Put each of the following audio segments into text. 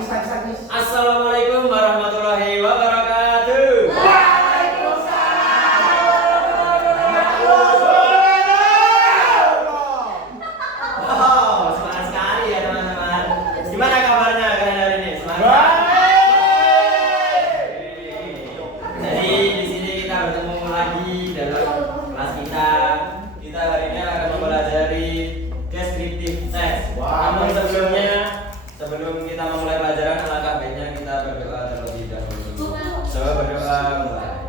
Assalamualaikum warahmatullahi wabarakatuh. Wow, semangat sekali ya teman-teman. Gimana kabarnya kalian hari ini? Semangat? Jadi di sini kita bertemu lagi dalam kelas kita. Kita hari ini akan mempelajari descriptive text. Namun sebelum kita memulai pelajaran, alangkah baiknya kita berdoa terlebih dahulu. Berdoa mulai.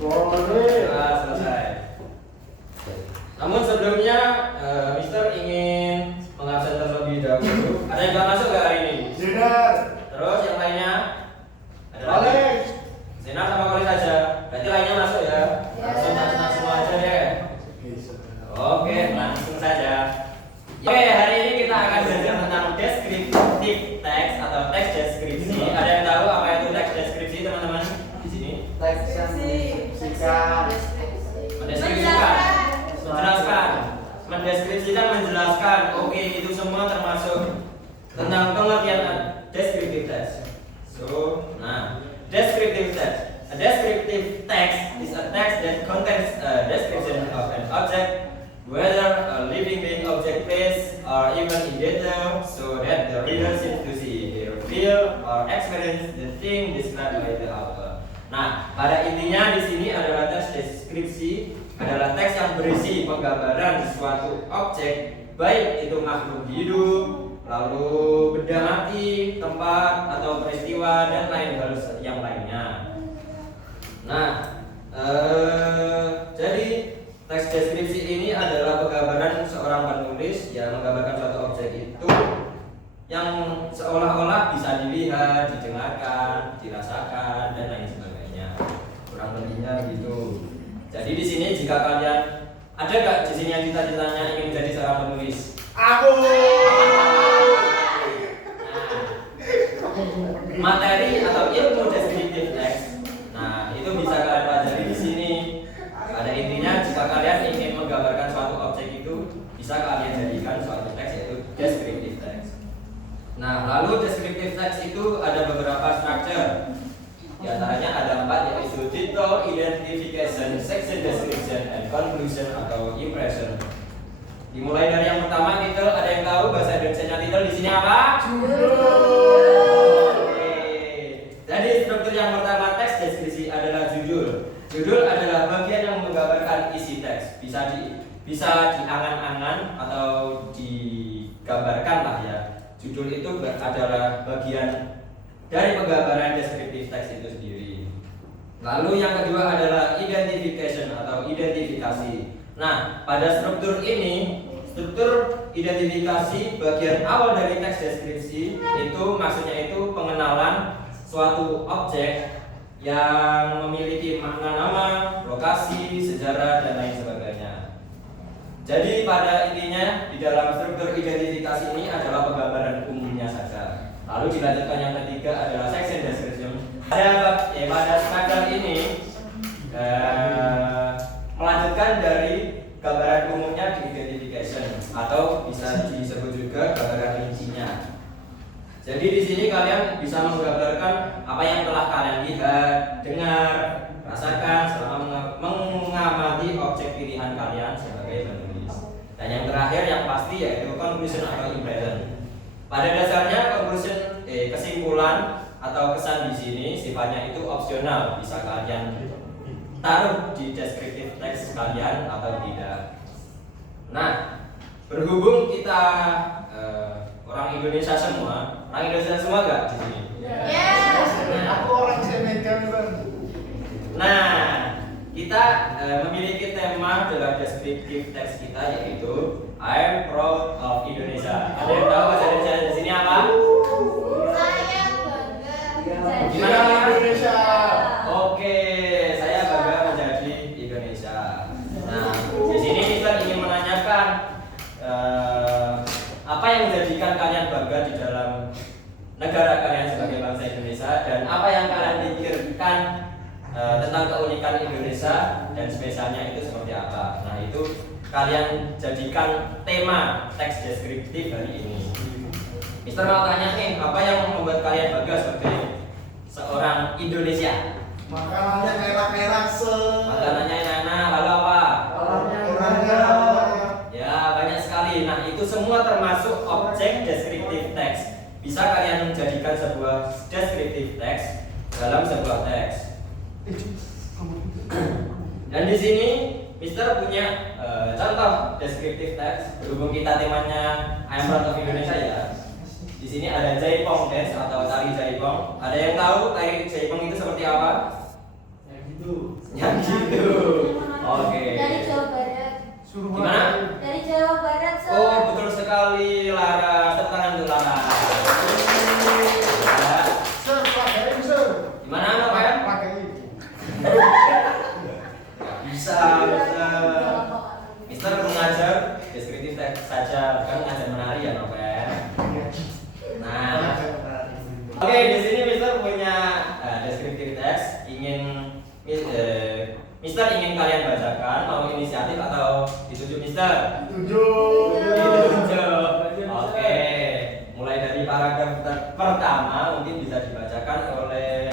Doa selesai. Namun sebelumnya, Mister ingin mengabsen terlebih dahulu. Ada yang nggak masuk nggak hari ini? Terus yang lainnya? Ada lagi? Sinar sama Koli saja. Berarti lainnya masuk ya? Langsung semua aja deh. Oke, langsung saja. Oke, hari ini kita akan belajar tentang descriptive text atau teks deskripsi. Ada yang tahu apa itu teks deskripsi, teman-teman? Di sini? Mendeskripsikan, menjelaskan. Oke, itu semua termasuk tentang pengertian descriptive text. Descriptive text. A descriptive text is a text that contains a description of an object, whether a living being, object, place, or even in detail, so that the reader seems to see, hear, feel, or experience the thing described by the author. Nah, pada intinya di sini adalah teks deskripsi adalah teks yang berisi penggambaran suatu objek, baik itu makhluk hidup, lalu benda mati, tempat atau peristiwa dan lain hal yang lainnya. Nah, jadi teks deskripsi ini adalah penggambaran seorang penulis yang menggambarkan suatu objek itu yang seolah-olah bisa dilihat, didengarkan, dirasakan dan lain sebagainya. Kurang lebihnya begitu. Jadi di sini jika kalian ada nggak di sini yang cita-citanya ingin menjadi seorang penulis? Aku. Nah, materi atau ilmu descriptive text. Nah, itu bisa kalian pelajari di sini. Pada intinya jika kalian ingin menggambarkan suatu objek itu bisa kalian jadikan suatu teks yaitu descriptive text. Nah, lalu descriptive text itu ada beberapa structure. Di antaranya ada 4 yaitu title, identification, section description, and conclusion atau impression. Dimulai dari yang pertama title. Ada yang tahu bahasa Indonesianya title di sini apa? Oke. Jadi struktur yang pertama teks deskripsi adalah judul. Judul adalah bagian yang menggambarkan isi teks. Bisa diangan-angan atau digambarkan lah ya. Judul itu adalah bagian dari penggambaran descriptive text itu sendiri. Lalu yang kedua adalah identification atau identifikasi. Nah, pada struktur ini, struktur identifikasi bagian awal dari teks deskripsi itu maksudnya itu pengenalan suatu objek yang memiliki makna nama, lokasi, sejarah dan lain sebagainya. Jadi pada intinya di dalam struktur identifikasi ini adalah penggambaran umumnya saja. Lalu dilanjutkan yang ketiga adalah section description. Pada struktur ini melanjutkan dari gambaran umumnya di identification atau bisa disebut juga gambaran rincinya. Jadi di sini kalian bisa menggambarkan apa yang telah kalian lihat, dengar, rasakan selama mengamati objek pilihan kalian sebagai penulis. Dan yang terakhir yang pasti yaitu conclusion atau impression. Pada dasarnya kesimpulan atau kesan di sini sifatnya itu opsional, bisa kalian taruh di descriptive text kalian atau tidak. Nah, berhubung kita orang Indonesia semua gak di sini? Yes. Aku orang Senegal, Bang. Nah, kita memiliki tema dalam descriptive text kita yaitu I'm proud of Indonesia. Ada yang tahu bahasa Indonesia di sini apa? Saya bangga Gimana? Indonesia. Oke, saya bangga menjadi Indonesia. Nah, di sini kita ingin menanyakan apa yang menjadikan kalian bangga di dalam negara kalian sebagai bangsa Indonesia dan apa yang kalian pikirkan tentang keunikan Indonesia dan spesialnya itu seperti apa. Nah, itu kalian jadikan tema teks deskriptif hari ini. Mister mau tanya nih, apa yang membuat kalian bangga sebagai seorang Indonesia? Makanannya enak-enak Makanannya enak, lalu apa? orangnya Ya, banyak sekali. Nah, itu semua termasuk objek deskriptif teks. Bisa kalian jadikan sebuah deskriptif teks dalam sebuah teks. Dan di sini Mister punya contoh deskriptif teks. Berhubung kita temanya I Am Proud of Indonesia ya. Di sini ada Jaipong Dance atau tari Jaipong. Ada yang tahu tari Jaipong itu seperti apa? Yang gitu. Oke. Dari Jawa Barat. Gimana? Dari Jawa Barat, Sir. Oh, betul sekali, Lara. Tepuk tangan untuk Lara. Ya. Sir, pakai sir. Gimana, Novel? Pakai Bisa. Mister mengajar deskriptif teks saja, bukan mengajar menari ya, Novel. Nah, oke, di sini Mister punya deskriptif teks. Mister ingin kalian bacakan, mau inisiatif atau ditunjuk Mister? Ditunjuk. Oke, mulai dari paragraf pertama mungkin bisa dibacakan oleh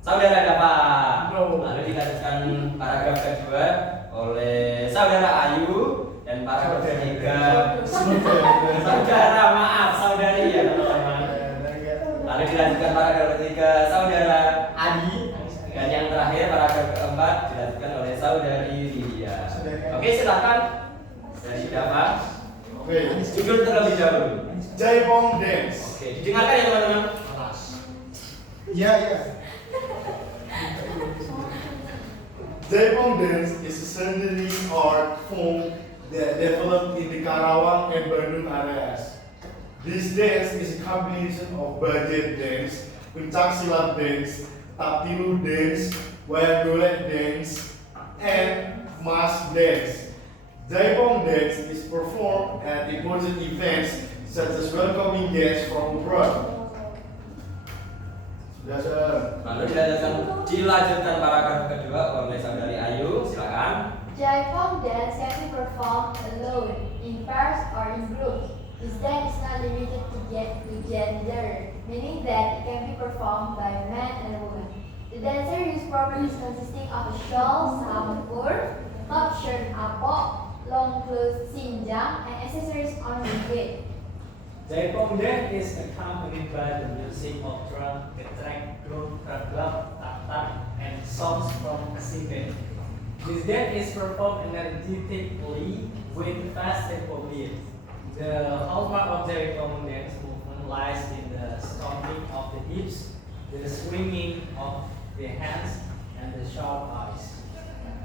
saudara Dapa. Lalu dilanjutkan paragraf kedua oleh saudara Ayu dan paragraf ketiga saudari ya teman-teman. Lalu dilanjutkan paragraf ketiga saudara Adi dan yang terakhir paragraf keempat dilanjutkan oleh saudari Lydia. Oke, silakan dari Dapa. Oke. Judul terlebih dahulu. Jaipong Dance. Oke, didengarkan ya teman-teman. Iya. Jaipong Dance is a century art form that developed in the Karawang and Bandung areas. This dance is a combination of budget dance, pencaksilat dance, taptilu dance, wayang golek dance, and mass dance. Jaipong dance is performed at important events such as welcoming guests from abroad. Sudah, Sir. Lalu dilanjutkan paragraf kedua oleh saudari Ayu, silakan. Jaipong dance can be performed alone, in pairs, or in groups. This dance is not limited to gender, meaning that it can be performed by men and women. The dancer uses properties consisting of a shawl, sampur, top shirt apok, long clothes sinjang, and accessories on the head. Jaipong dance is accompanied by the music of drum, getrek, drum, raglap, tak-tak, and songs from Siben. This dance is performed energetically with fast tempo beat. The hallmark of Jaipong dance movement lies in the stomping of the hips, the swinging of the hands, and the sharp eyes.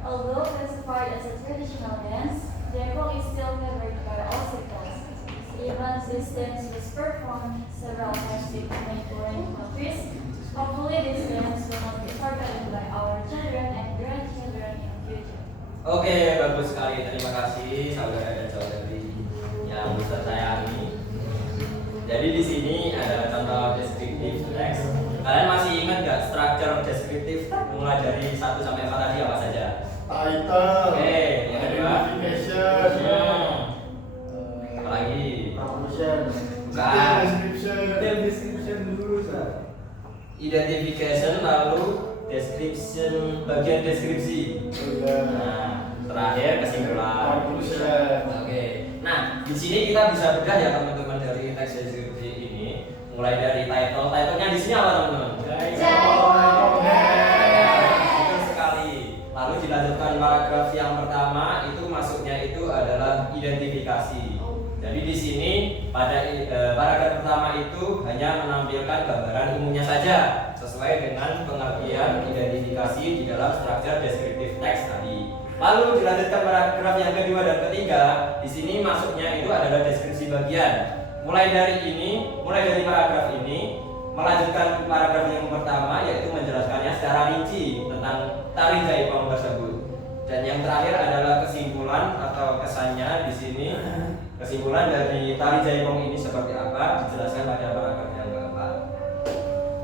Although classified as a traditional dance, Jaipong is still favored by all sectors. Even this dance was performed several times in many foreign countries. Hopefully this dance will not be forgotten by our children and grandchildren in the future. Oke, bagus sekali. Terima kasih saudara dan saudari yang bisa sayangi. Jadi di sini adalah contoh deskriptif teks. Kalian masih ingat nggak struktur deskriptif mulai dari 1 sampai 4 tadi apa saja? Title. Oke, yang kedua. Identification. Apalagi? Promotion. Bukan. Description. Description dulu, Sir. Identification lalu description bagian deskripsi. Nah, terakhir kesimpulan. Conclusion. Oke. Nah, di sini kita bisa bedah ya teman-teman dari teks deskripsi ini. Mulai dari title. Titlenya di sini apa teman-teman? Jaipong Betul sekali. Lalu dilanjutkan paragraf yang pertama itu masuknya itu adalah identifikasi. Jadi di sini pada paragraf pertama itu hanya menampilkan gambaran umumnya saja sesuai dengan pengertian identifikasi di dalam struktur deskriptif teks tadi. Lalu dilanjutkan paragraf yang kedua dan ketiga. Di sini masuknya itu adalah deskripsi bagian. Mulai dari paragraf ini melanjutkan paragraf yang pertama yaitu menjelaskannya secara rinci tentang tari Jaipong tersebut. Dan yang terakhir adalah kesimpulan atau kesannya di sini. Kesimpulan dari tari Jaipong ini seperti apa dijelaskan pada paragraf yang keempat.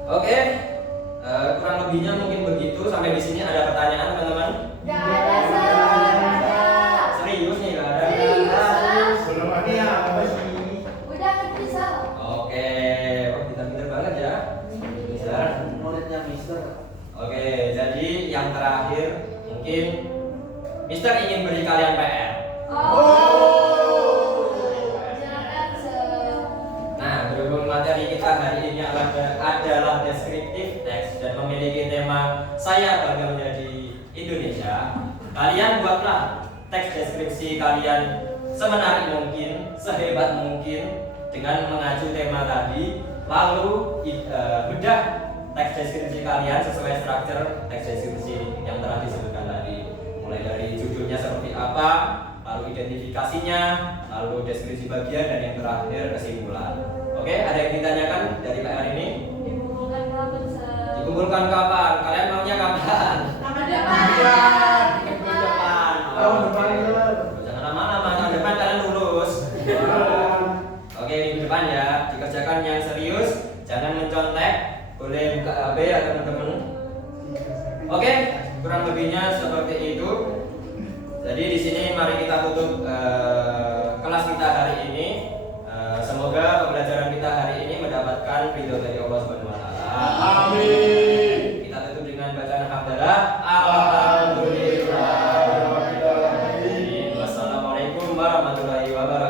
Oke, kurang lebihnya mungkin begitu. Sampai di sini ada pertanyaan teman-teman? Gak ada, Sir. Gak ada. yang terakhir, mungkin Mister ingin beri kalian PR. Jangan Nah, berhubung materi kita hari ini adalah deskriptif teks dan memiliki tema saya bangga menjadi Indonesia, kalian buatlah teks deskripsi kalian semenarik mungkin, sehebat mungkin dengan mengacu tema tadi, lalu bedah teks deskripsi kalian sesuai struktur teks deskripsi yang telah disebutkan tadi, mulai dari judulnya seperti apa, lalu identifikasinya, lalu deskripsi bagian, dan yang terakhir kesimpulan. Oke, ada yang ditanyakan dari PR ini? dikumpulkan kapan, Sir? Dikumpulkan kapan? Kalian maunya kapan? Kapan Minggu depan. Tahun depan, Sir. Jangan lama-lama, tahun depan kalian lulus. Oke, minggu depan ya. Dikerjakan yang serius, jangan mencontek. Boleh buka HP ya teman-teman. Oke, kurang lebihnya seperti itu. Jadi di sini mari kita tutup kelas kita hari ini. Semoga pembelajaran kita hari ini mendapatkan ridho dari Allah Subhanahu wa taala. Amin. Kita tutup dengan bacaan hamdalah. Wassalamualaikum warahmatullahi wabarakatuh.